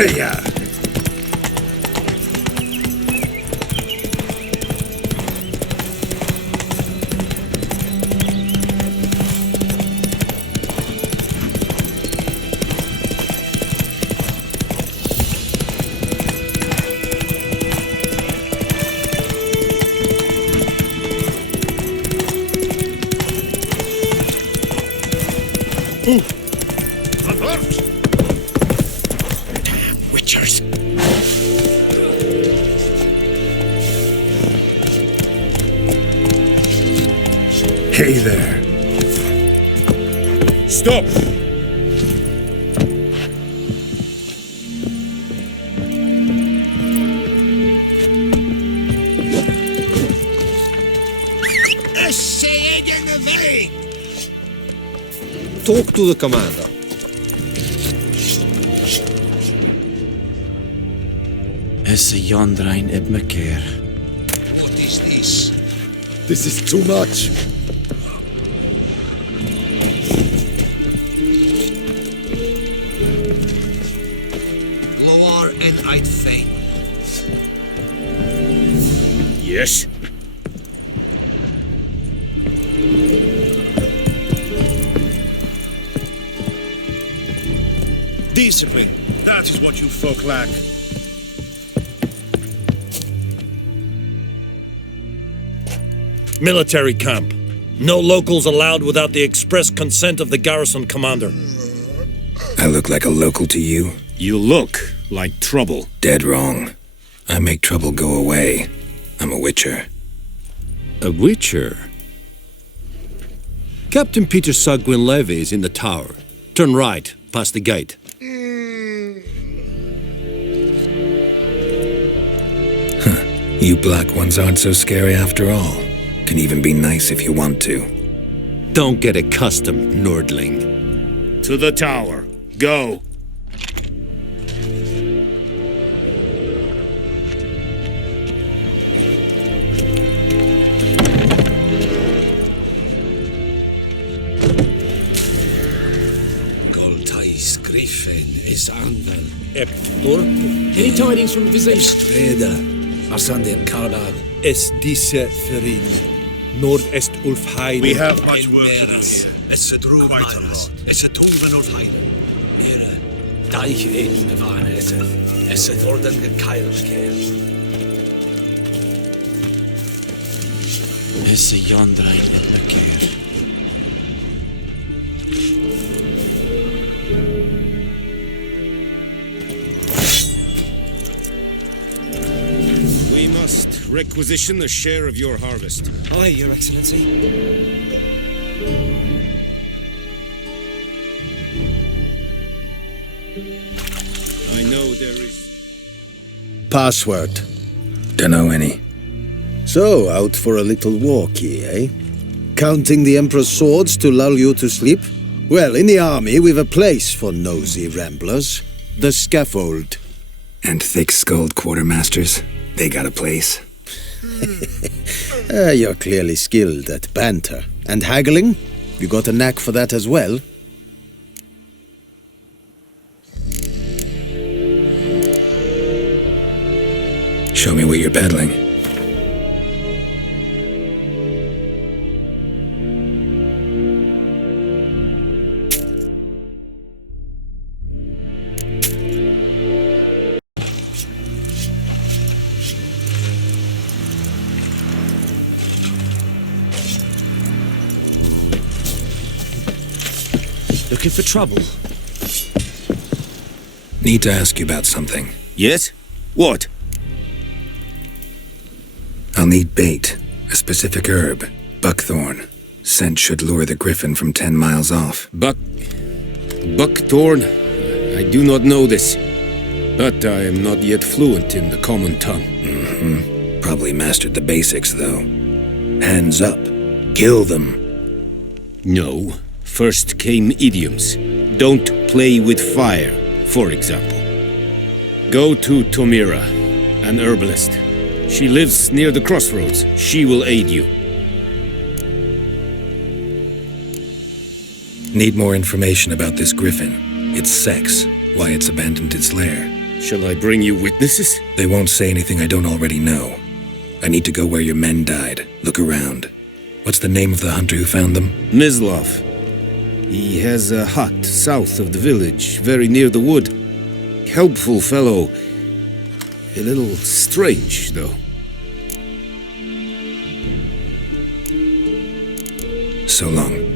Hey-ya! Alert! Damn witchers! Hey there. Stop! Stay in the way! Talk to the commander. Essa Jondrain Ebmeker. What is this? This is too much. Loar and I'd fain. Yes? Discipline. That is what you folk lack. Military camp. No locals allowed without the express consent of the garrison commander. I look like a local to you? You look like trouble. Dead wrong. I make trouble go away. I'm a witcher. A witcher? Captain Peter Sagwin Levy is in the tower. Turn right, past the gate. You black ones aren't so scary after all. Can even be nice if you want to. Don't get accustomed, Nordling. To the tower. Go. Goltais Griffin is Anvel. Eptor Any tidings from Vesemir? Reda. Arsanden Kardar. es disse ferin. Nordest Ulfheide. We have much En work to do meras. here. Es drog Quite a maras. lot. Es tulven of heide. Mere. Deich edne vane es orden gekeilkeer. Essa Jondrain Ebmeker. We must requisition a share of your harvest. Aye, Your Excellency. I know there is... Password. Dunno any. So, out for a little walkie, eh? Counting the Emperor's swords to lull you to sleep? Well, in the army, we've a place for nosy ramblers. The scaffold. And thick-skulled quartermasters. They got a place. You're clearly skilled at banter. And haggling? You got a knack for that as well? Show me what you're peddling. Looking for trouble? Need to ask you about something. Yes? What? I'll need bait. A specific herb. Buckthorn. Scent should lure the griffin from 10 miles off. Buckthorn? I do not know this. But I am not yet fluent in the common tongue. Probably mastered the basics, though. Hands up. Kill them. No. First came idioms. Don't play with fire, for example. Go to Tomira, an herbalist. She lives near the crossroads. She will aid you. Need more information about this griffin. Its sex. Why it's abandoned its lair. Shall I bring you witnesses? They won't say anything I don't already know. I need to go where your men died. Look around. What's the name of the hunter who found them? Mislav. He has a hut south of the village, very near the wood. Helpful fellow. A little strange, though. So long.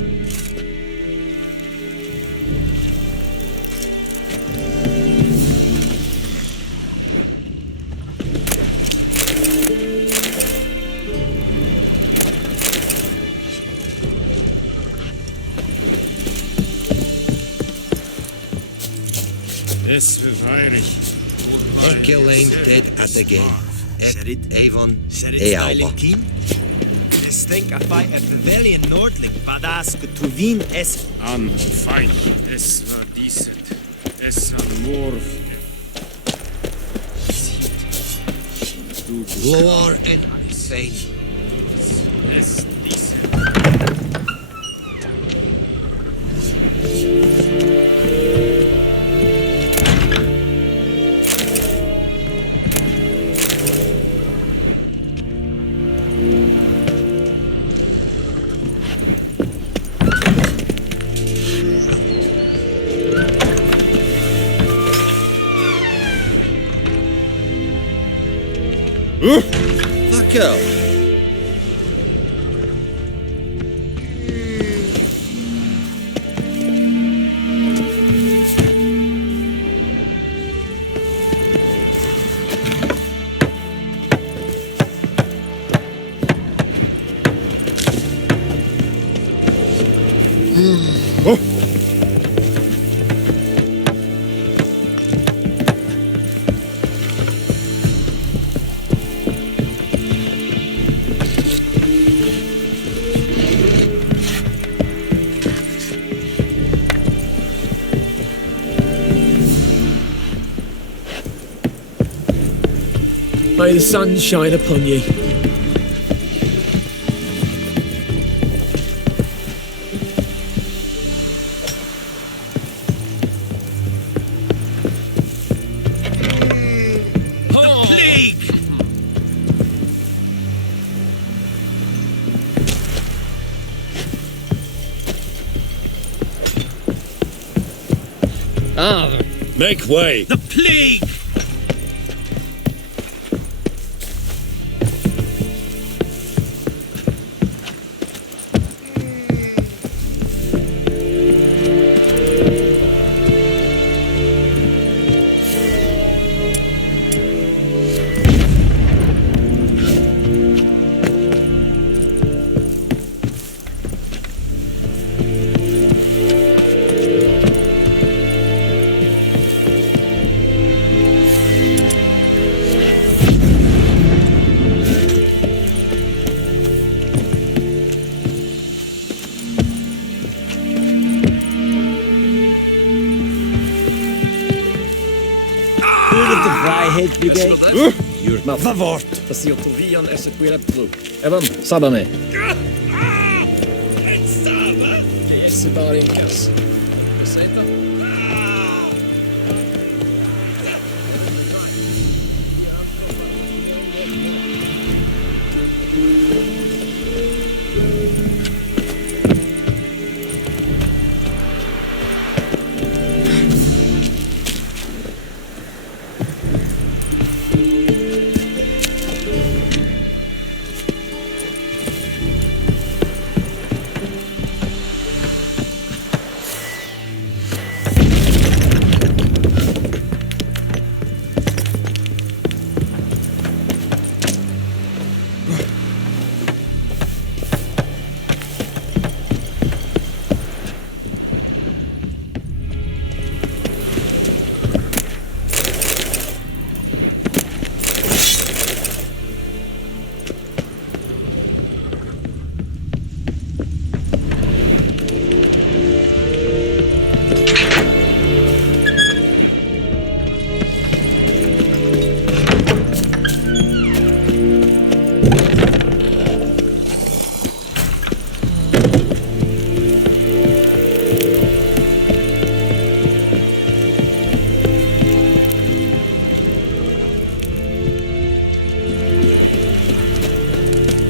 This beveilig. Ikke alleen dead at again. Serit Avon. Ealba. Stink a fight at the valley in Nordling. Badas Truvin es. An fine. Es war decent. Es war more. Loar and Fane. Es decent. Fuck out. May the sun shine upon ye. Make way! The plague! Vrijheid brigade. You're not favort. Pasio to Vian es het weer blue. Evan, Sabame. Yes, about him. Yes.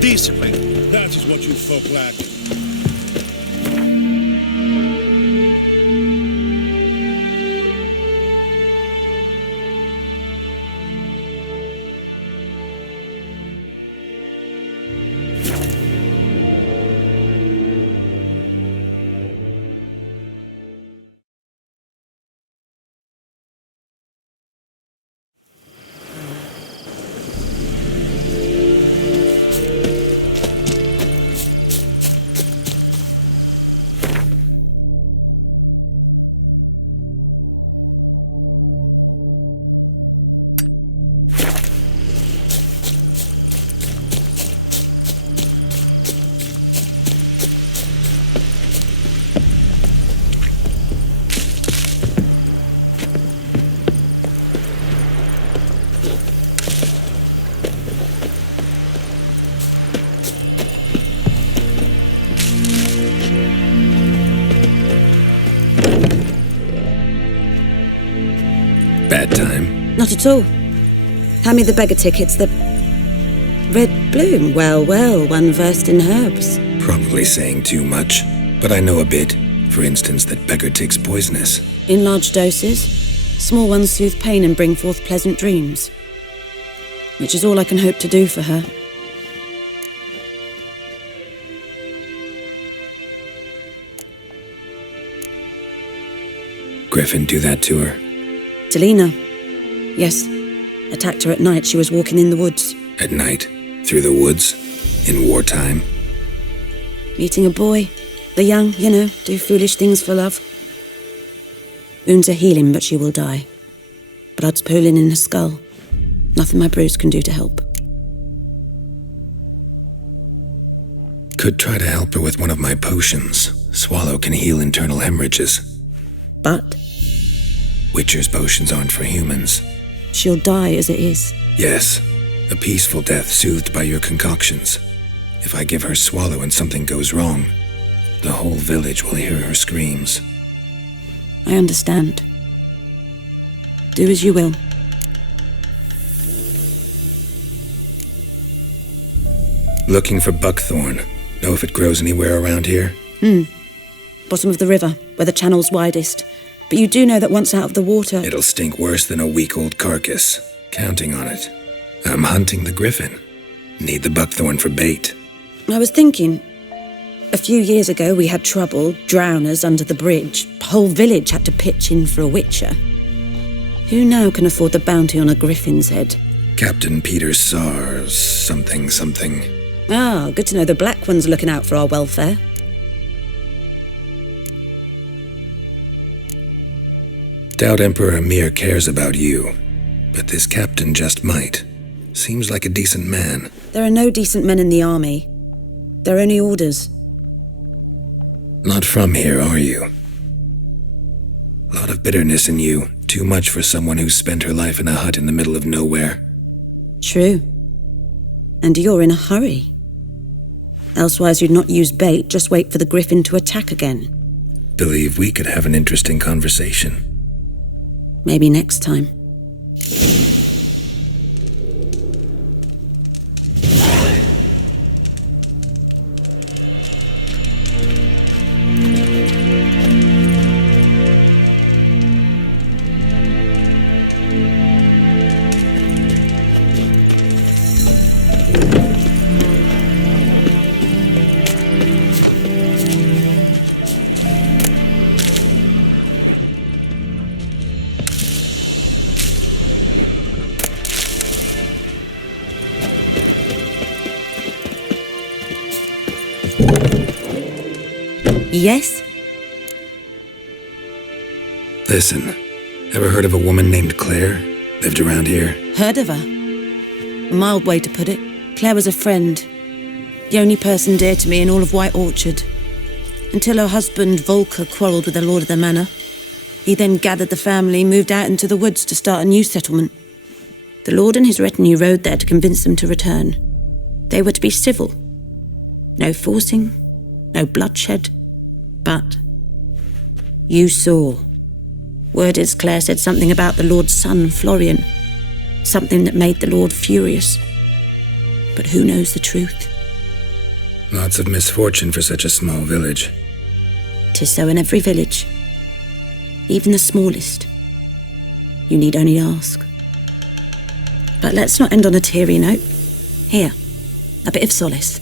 Discipline. That is what you folk lack. Bad time? Not at all. Hand me the beggar tickets, the red bloom. Well, one versed in herbs. Probably saying too much, but I know a bit. For instance, that beggar tick's poisonous. In large doses, small ones soothe pain and bring forth pleasant dreams. Which is all I can hope to do for her. Griffin do that to her? Delina. Yes. Attacked her at night. She was walking in the woods. At night? Through the woods? In wartime? Meeting a boy. The young, do foolish things for love. Wounds are healing, but she will die. Blood's pooling in her skull. Nothing my brews can do to help. Could try to help her with one of my potions. Swallow can heal internal hemorrhages. But? Witcher's potions aren't for humans. She'll die as it is. Yes. A peaceful death soothed by your concoctions. If I give her Swallow and something goes wrong, the whole village will hear her screams. I understand. Do as you will. Looking for Buckthorn. Know if it grows anywhere around here? Bottom of the river, where the channel's widest. But you do know that once out of the water... It'll stink worse than a week-old carcass. Counting on it. I'm hunting the Griffin. Need the Buckthorn for bait. I was thinking... A few years ago we had trouble, drowners under the bridge. The whole village had to pitch in for a witcher. Who now can afford the bounty on a Griffin's head? Captain Peter Sars, something. Ah, good to know the Black One's looking out for our welfare. Doubt Emperor Emir cares about you, but this captain just might. Seems like a decent man. There are no decent men in the army. They're only orders. Not from here, are you? A lot of bitterness in you. Too much for someone who's spent her life in a hut in the middle of nowhere. True. And you're in a hurry. Elsewise you'd not use bait, just wait for the Griffin to attack again. Believe we could have an interesting conversation. Maybe next time. Yes? Listen, ever heard of a woman named Claire? Lived around here? Heard of her. A mild way to put it. Claire was a friend. The only person dear to me in all of White Orchard. Until her husband, Volker, quarrelled with the lord of the manor. He then gathered the family, moved out into the woods to start a new settlement. The lord and his retinue rode there to convince them to return. They were to be civil. No forcing, no bloodshed. But you saw. Word is Claire said something about the Lord's son, Florian. Something that made the Lord furious. But who knows the truth? Lots of misfortune for such a small village. 'Tis so in every village. Even the smallest. You need only ask. But let's not end on a teary note. Here, a bit of solace.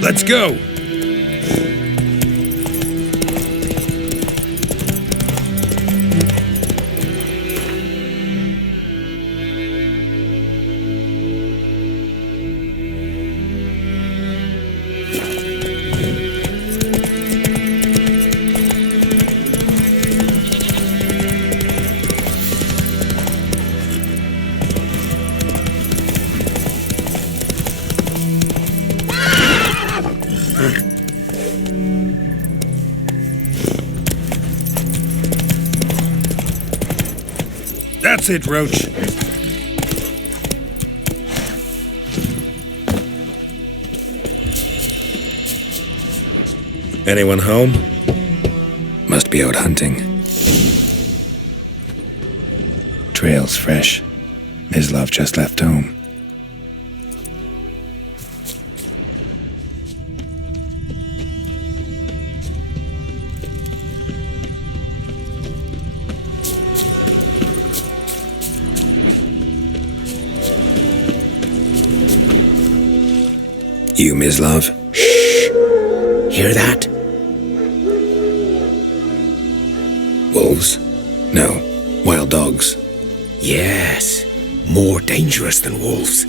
Let's go! That's it, Roach. Anyone home? Must be out hunting. Trail's fresh. Mislav just left home. You, Mislav? Shh! Hear that? Wolves? No, wild dogs. Yes, more dangerous than wolves.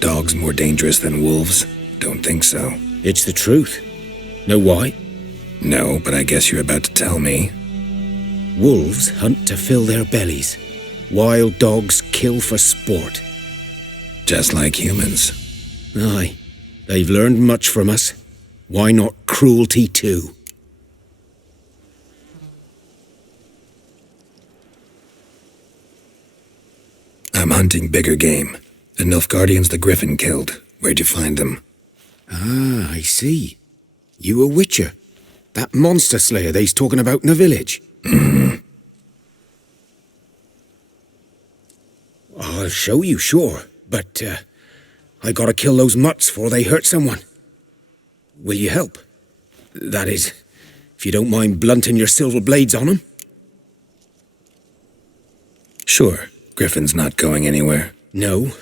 Dogs more dangerous than wolves? Don't think so. It's the truth. Know why? No, but I guess you're about to tell me. Wolves hunt to fill their bellies. Wild dogs kill for sport. Just like humans. Aye, they've learned much from us. Why not cruelty too? I'm hunting bigger game. The Nilfgaardians the Griffin killed. Where'd you find them? Ah, I see. You a witcher. That monster slayer they's talking about in the village. I'll show you, sure. But, I gotta kill those mutts before they hurt someone. Will you help? That is, if you don't mind blunting your silver blades on them. Sure. Griffin's not going anywhere. No.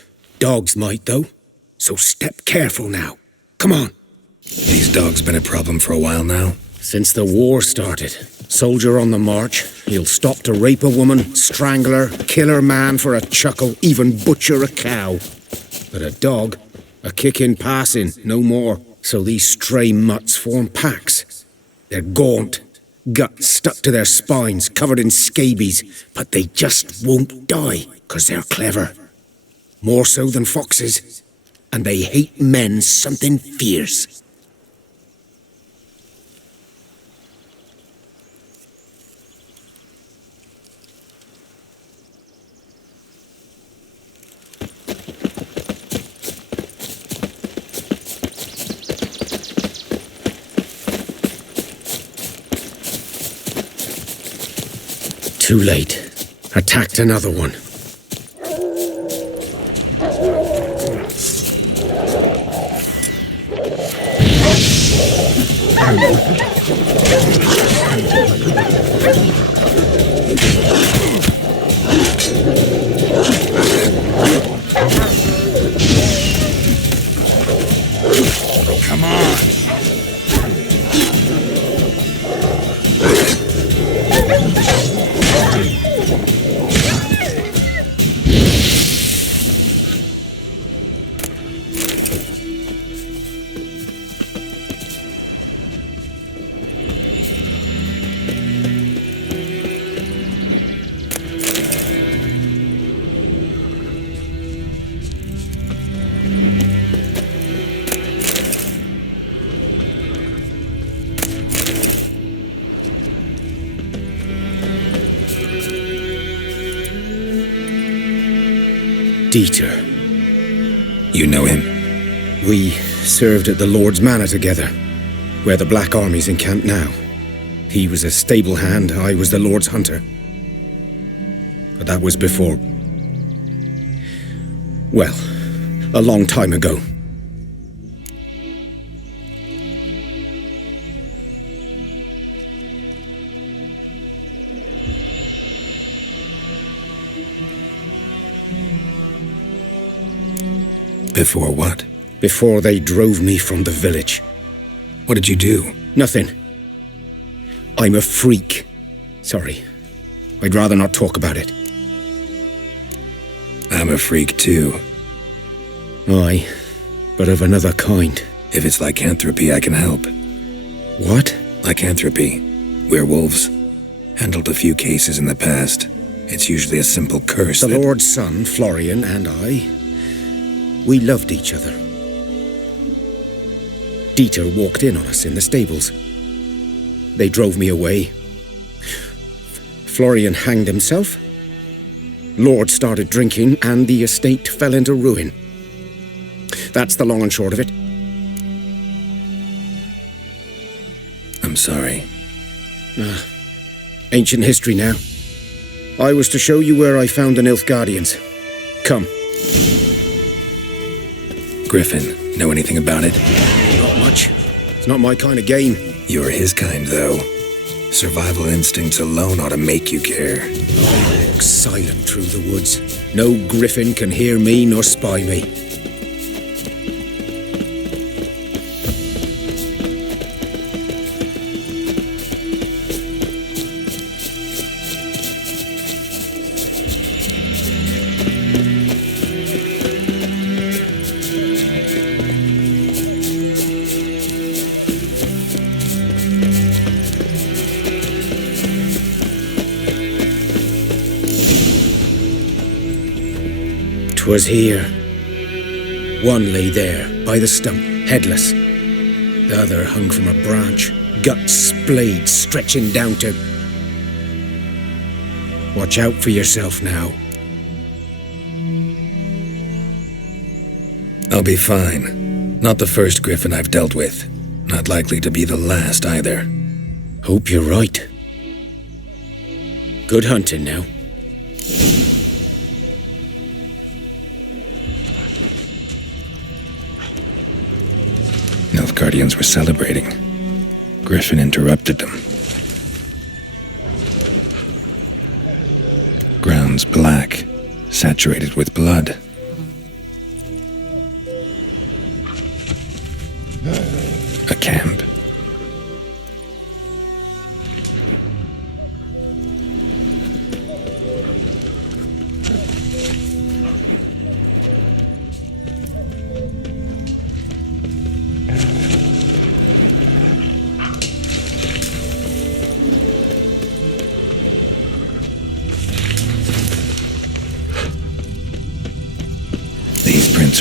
Dogs might, though. So step careful now. Come on. These dogs been a problem for a while now? Since the war started. Soldier on the march. He'll stop to rape a woman, strangle her, kill her man for a chuckle, even butcher a cow. But a dog, a kick in passing, no more. So these stray mutts form packs. They're gaunt, guts stuck to their spines, covered in scabies, but they just won't die, 'cause they're clever. More so than foxes. And they hate men something fierce. Too late. Attacked another one. Come on. Dieter. You know him? We served at the Lord's Manor together, where the Black Army's encamped now. He was a stable hand, I was the Lord's hunter. But that was before... well, a long time ago. Before what? Before they drove me from the village. What did you do? Nothing. I'm a freak. Sorry. I'd rather not talk about it. I'm a freak too. Aye, but of another kind. If it's lycanthropy, I can help. What? Lycanthropy. Werewolves. Handled a few cases in the past. It's usually a simple curse. The Lord's son, Florian, and I, we loved each other. Dieter walked in on us in the stables. They drove me away. Florian hanged himself. Lord started drinking, and the estate fell into ruin. That's the long and short of it. I'm sorry. Ancient history now. I was to show you where I found the Nilfgaardians. Come. Griffin, know anything about it? Not much. It's not my kind of game. You're his kind, though. Survival instincts alone ought to make you care. I walk silent through the woods. No griffin can hear me nor spy me. Was here. One lay there, by the stump, headless. The other hung from a branch, guts splayed, stretching down to... Watch out for yourself now. I'll be fine. Not the first Griffin I've dealt with. Not likely to be the last, either. Hope you're right. Good hunting now. Nilfgaardians were celebrating. Griffin interrupted them. Ground's black, saturated with blood. A camp.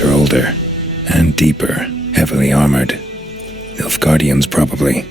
Are older and deeper, heavily armored. Nilfgaardians, probably.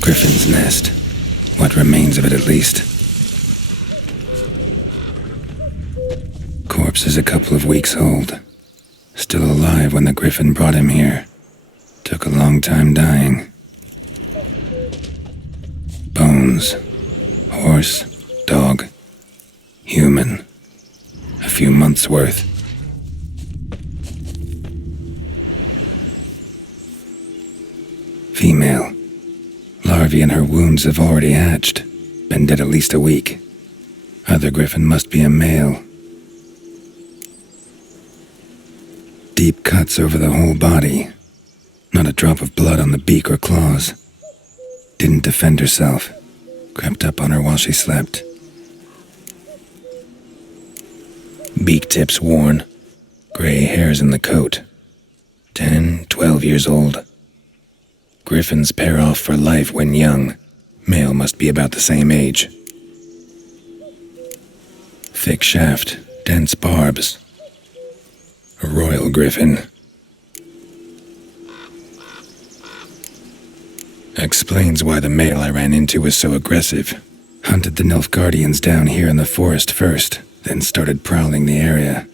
Griffin's Nest. What remains of it, at least. Corpse is a couple of weeks old. Still alive when the Griffin brought him here. Took a long time dying. Bones. Horse. Dog. Human. A few months' worth. Female. Larvae in her wounds have already hatched. Been dead at least a week. Other Griffin must be a male. Deep cuts over the whole body. Not a drop of blood on the beak or claws. Didn't defend herself. Crept up on her while she slept. Beak tips worn. Gray hairs in the coat. 10, 12 years old. Griffins pair off for life when young. Male must be about the same age. Thick shaft, dense barbs. A royal griffin. Explains why the male I ran into was so aggressive. Hunted the Nilfgaardians down here in the forest first, then started prowling the area.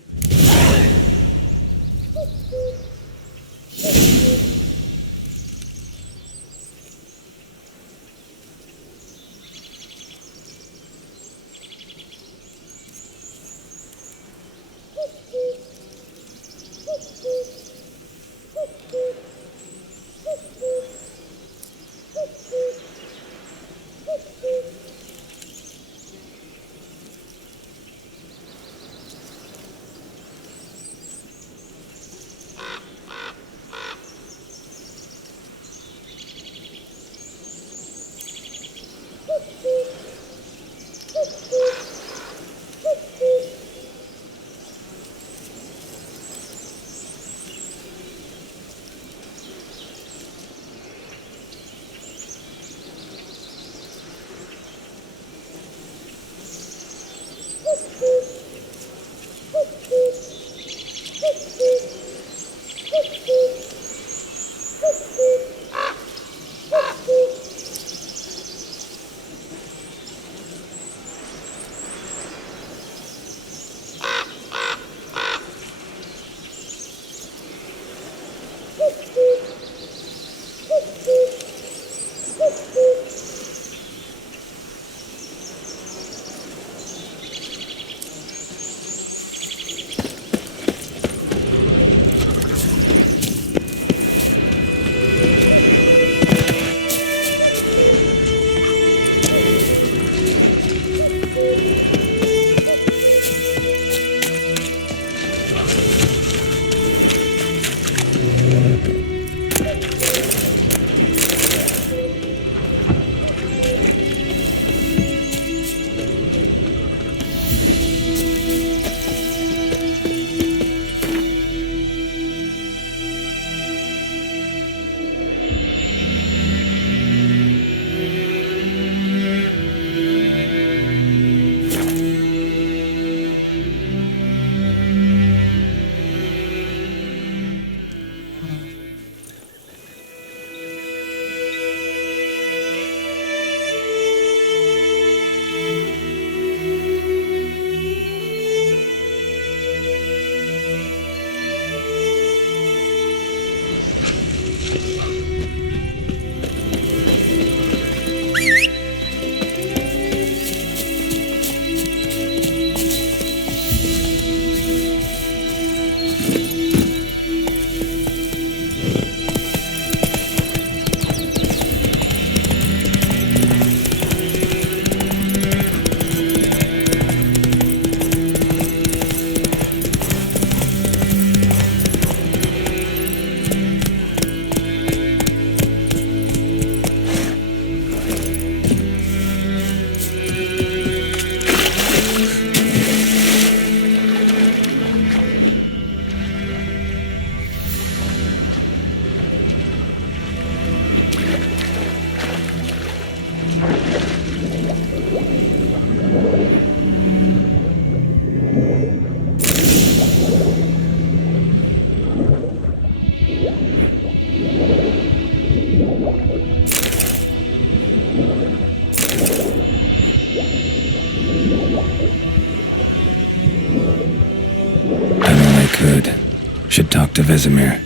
Should talk to Vesemir.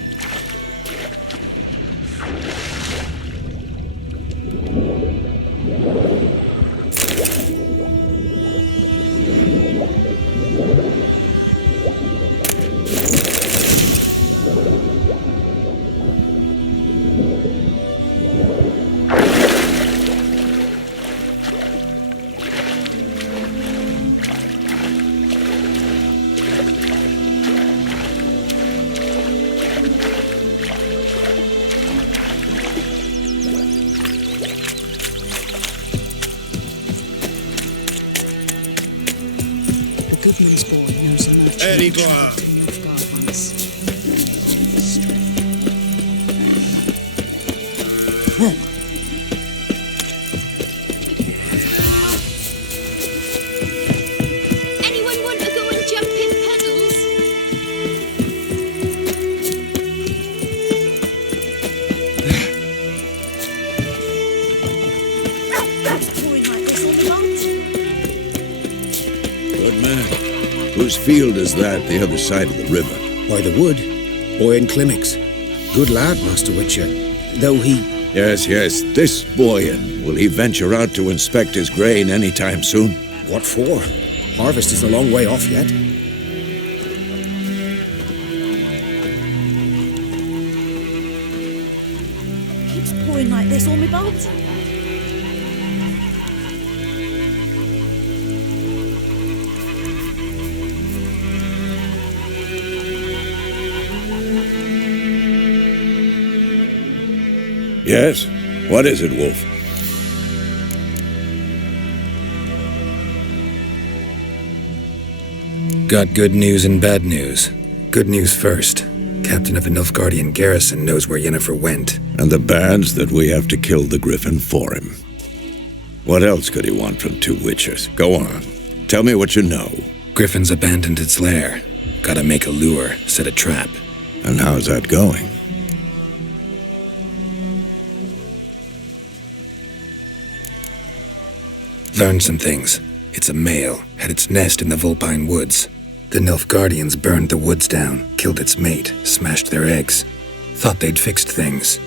woodman's boy knows a merchant. Eddie Gloire. Anyone want to go and jump in puddles? Good man. Whose field is that, the other side of the river? Why, the wood. Boy in Climmix. Good lad, Master Witcher. Though he... Yes, this Boyan. Will he venture out to inspect his grain any time soon? What for? Harvest is a long way off yet. Keeps pouring like this, all my bolts. Yes? What is it, Wolf? Got good news and bad news. Good news first. Captain of the Nilfgaardian garrison knows where Yennefer went. And the bad's that we have to kill the Griffin for him. What else could he want from two witchers? Go on. Tell me what you know. Griffin's abandoned its lair. Gotta make a lure, set a trap. And how's that going? Learned some things. It's a male, had its nest in the Vulpine Woods. The Nilfgaardians burned the woods down, killed its mate, smashed their eggs. Thought they'd fixed things.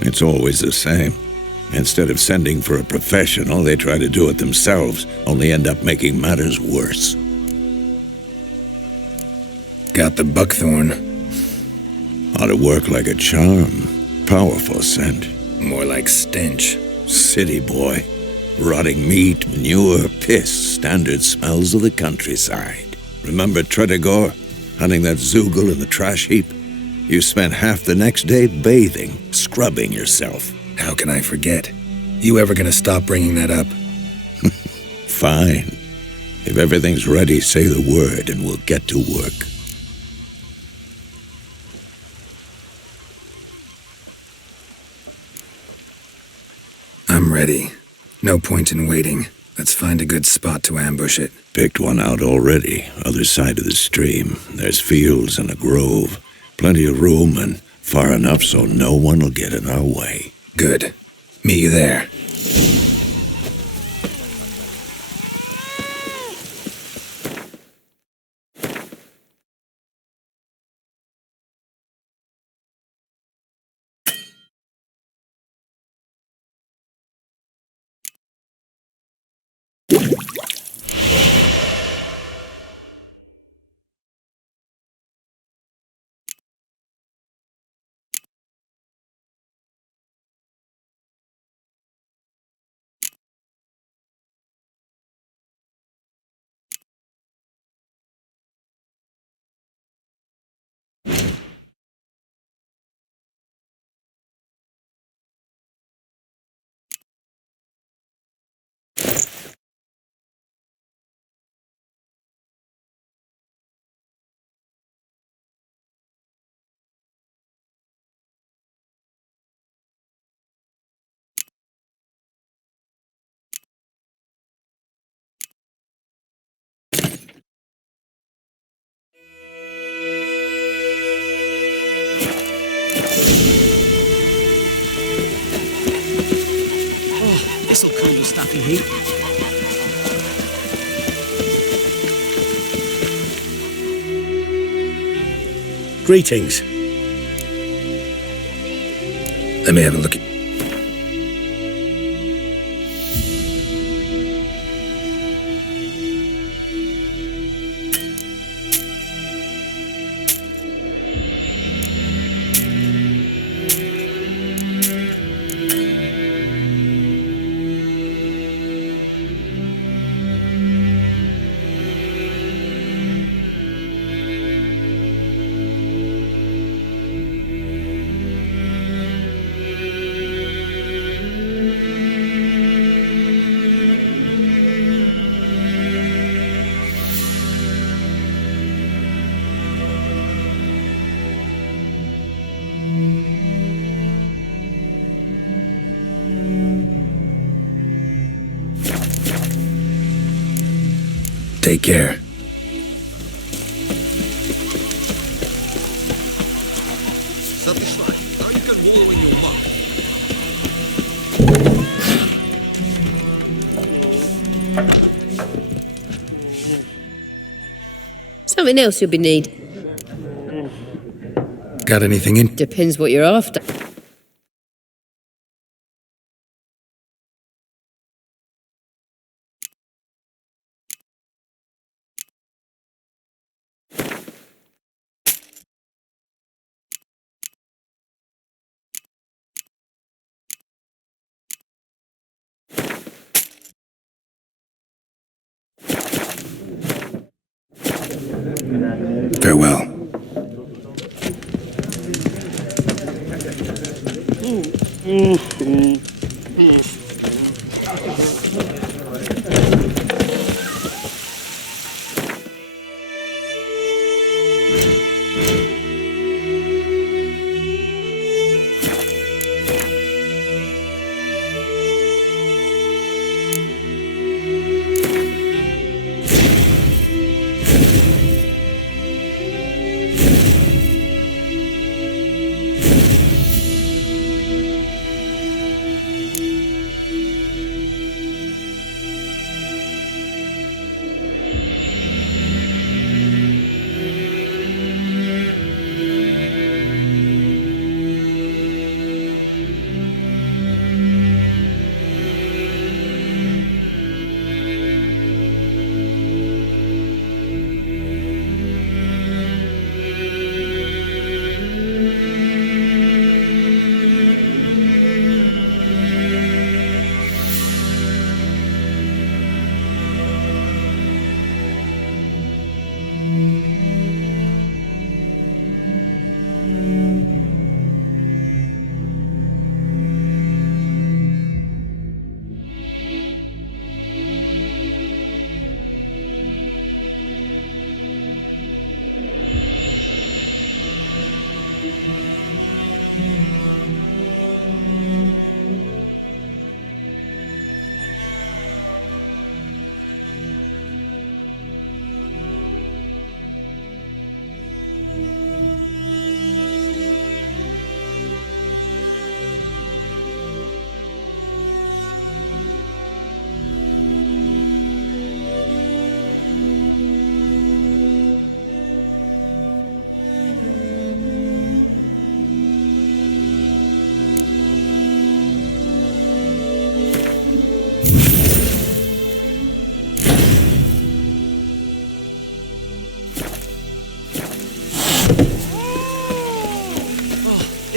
It's always the same. Instead of sending for a professional, they try to do it themselves, only end up making matters worse. Got the Buckthorn. Ought to work like a charm. Powerful scent. More like stench. City boy. Rotting meat, manure, piss, standard smells of the countryside. Remember Tredegor? Hunting that Zoogle in the trash heap? You spent half the next day bathing, scrubbing yourself. How can I forget? You ever gonna stop bringing that up? Fine. If everything's ready, say the word and we'll get to work. I'm ready. No point in waiting. Let's find a good spot to ambush it. Picked one out already, other side of the stream. There's fields and a grove. Plenty of room and far enough so no one will get in our way. Good. Meet you there. This'll cool the stuffy heat. Greetings. Let me have a look at... Take care. Satisfied. Now you can wallow in your muck. Something else you'll be need. Got anything in? Depends what you're after. Farewell.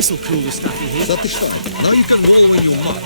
This'll cool the stuff in here. Satisfied. Now you can wallow in your muck.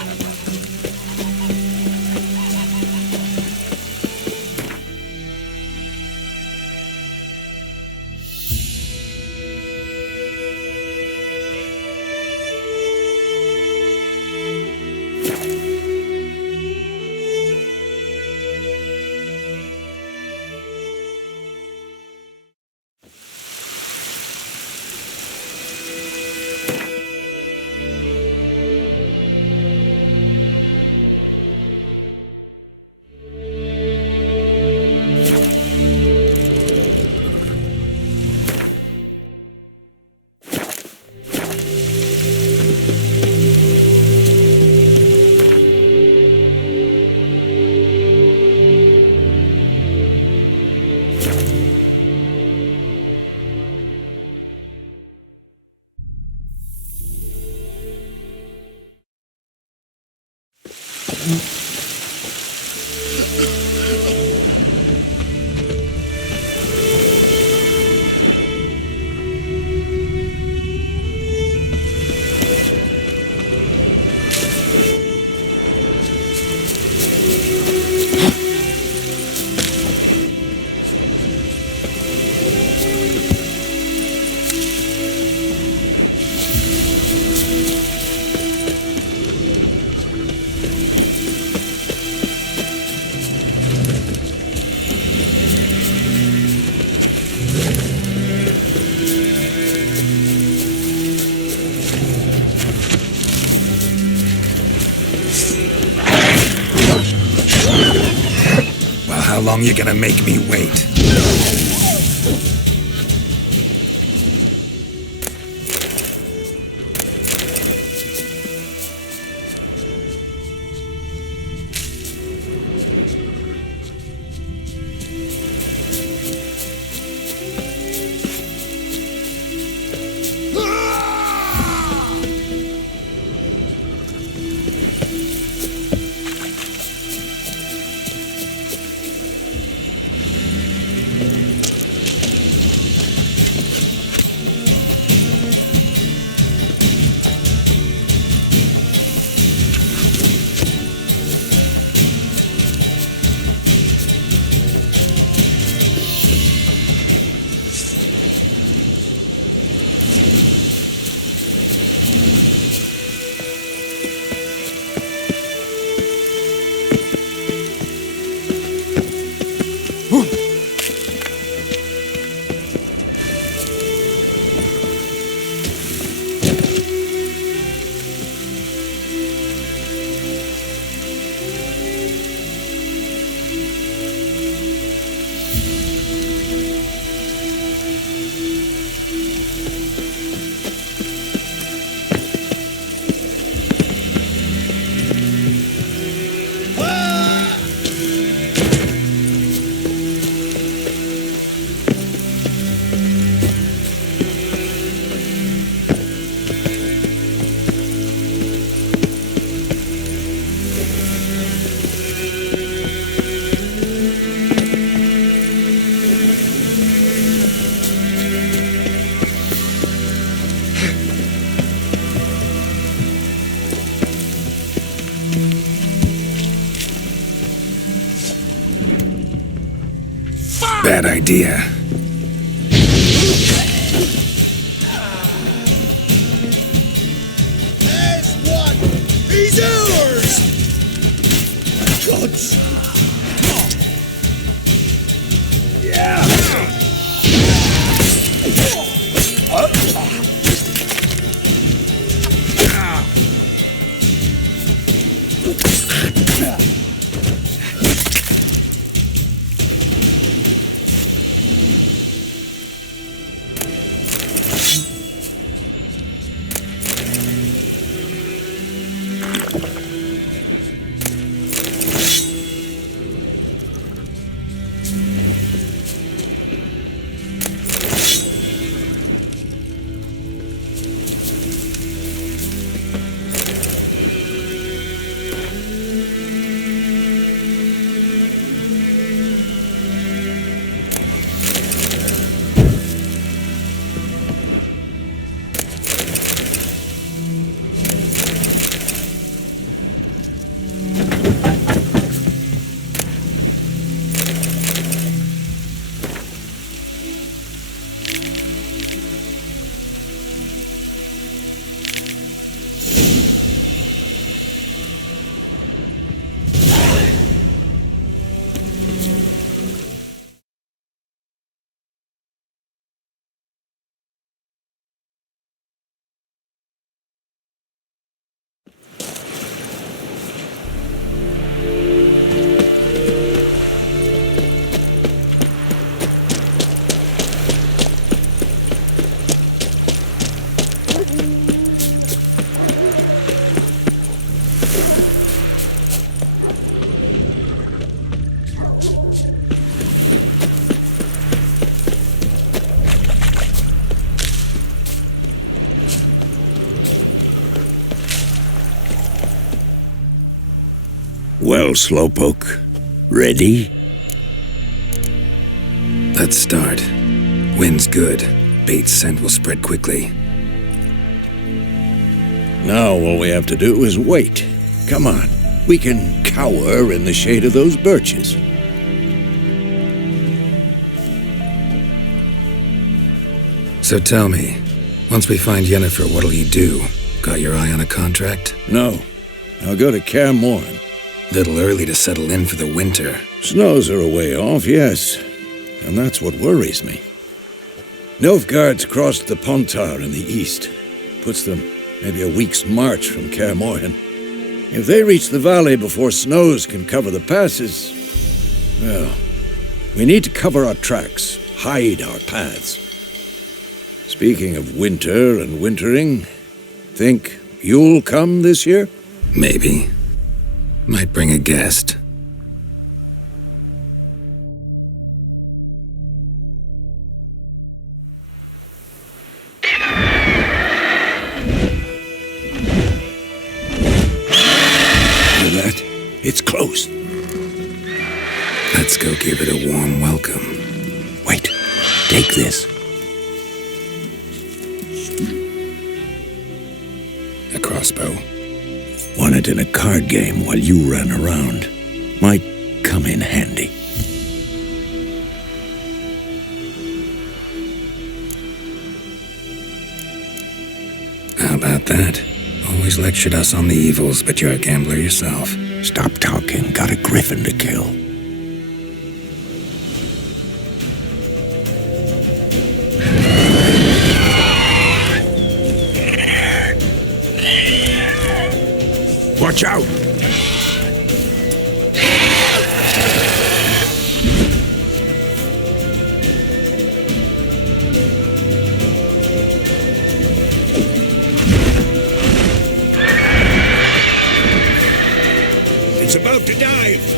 How long you gonna make me wait? Bad idea. There's one! He's ours! Gods! Well, Slowpoke, ready? Let's start. Wind's good. Bait's scent will spread quickly. Now all we have to do is wait. Come on, we can cower in the shade of those birches. So tell me, once we find Yennefer, what'll you do? Got your eye on a contract? No, I'll go to Kaer Morhen. Little early to settle in for the winter. Snows are a way off, yes. And that's what worries me. Nilfgaard's crossed the Pontar in the east. Puts them maybe a week's march from Kaer Morhen. If they reach the valley before snows can cover the passes, Well, we need to cover our tracks, hide our paths. Speaking of winter and wintering, think you'll come this year? Maybe. Might bring a guest. Hear that? It's close. Let's go give it a warm welcome. Wait, take this. A crossbow. Won it in a card game while you ran around. Might come in handy. How about that? Always lectured us on the evils, but you're a gambler yourself. Stop talking. Got a griffin to kill. Watch out! It's about to dive.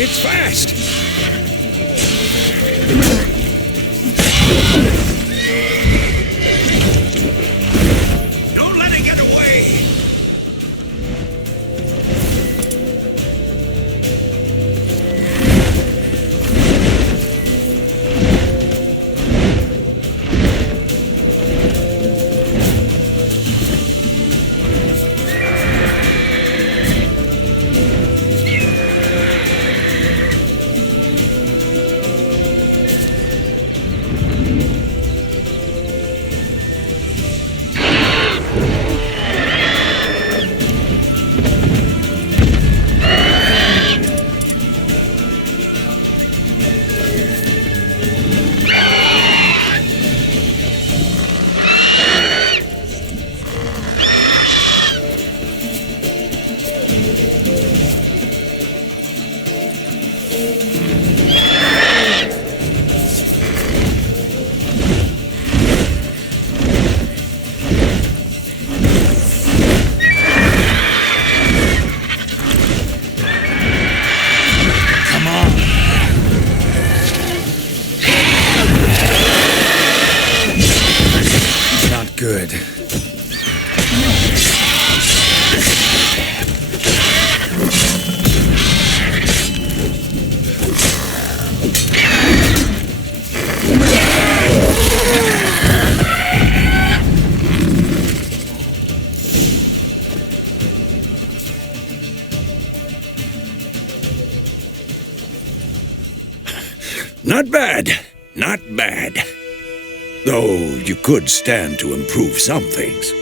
It's fast! Don't let it get away. Good. Not bad. Not bad. Though you could stand to improve some things.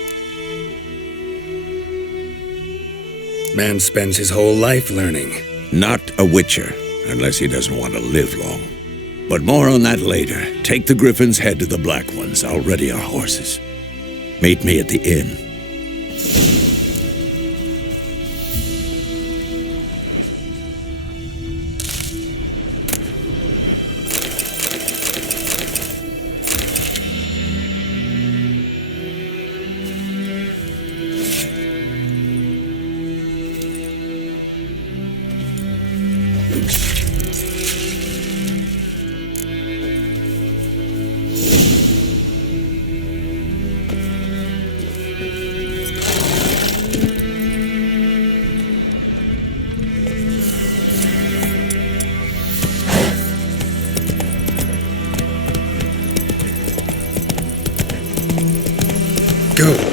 Man spends his whole life learning. Not a witcher, unless he doesn't want to live long. But more on that later. Take the Griffin's head to the Black Ones. I'll ready our horses. Meet me at the inn.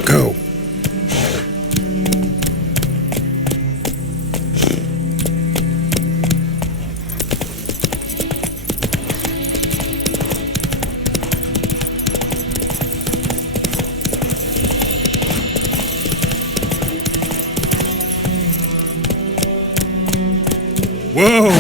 Go. Whoa!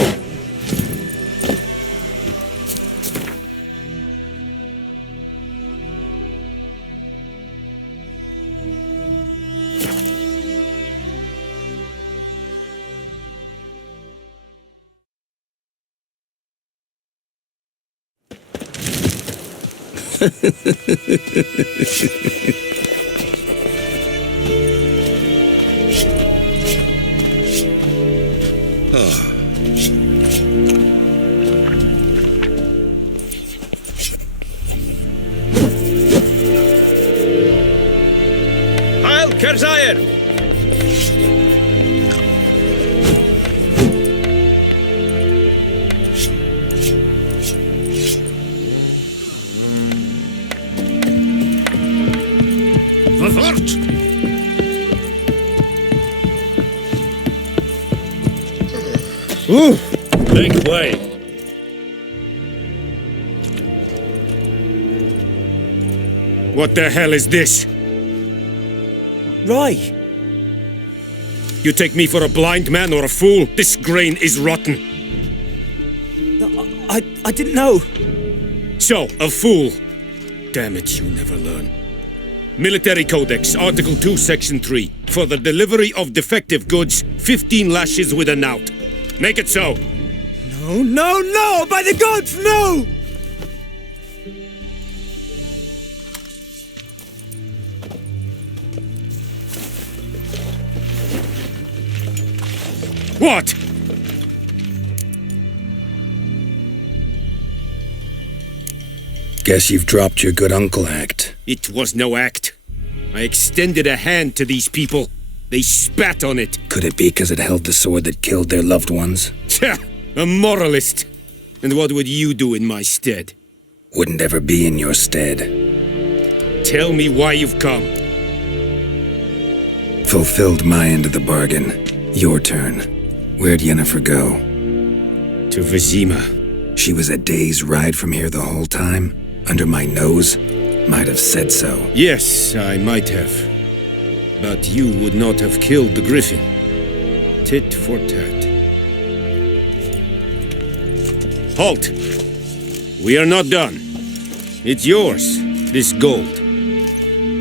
Heil Kerzaier! Fort! Ooh! Make way! What the hell is this? Rye! You take me for a blind man or a fool? This grain is rotten. I didn't know. So, a fool. Damn it, you never learn. Military Codex, Article 2, Section 3. For the delivery of defective goods, 15 lashes with a knout. Make it so. No, no, no! By the gods, no! What? Guess you've dropped your good uncle act. It was no act. I extended a hand to these people. They spat on it. Could it be because it held the sword that killed their loved ones? Tja, a moralist. And what would you do in my stead? Wouldn't ever be in your stead. Tell me why you've come. Fulfilled my end of the bargain. Your turn. Where'd Yennefer go? To Vesemir. She was a day's ride from here the whole time? Under my nose? Might have said so. Yes, I might have. But you would not have killed the Griffin. Tit for tat. Halt! We are not done. It's yours, this gold.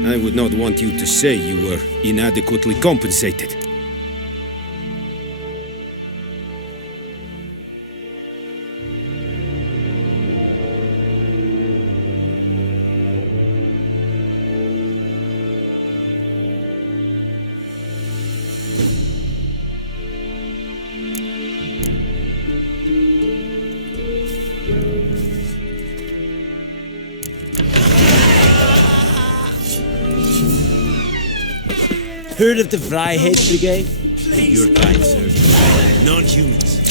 I would not want you to say you were inadequately compensated. Heard of the Vryhead Brigade? Your kind, sir. Non-humans.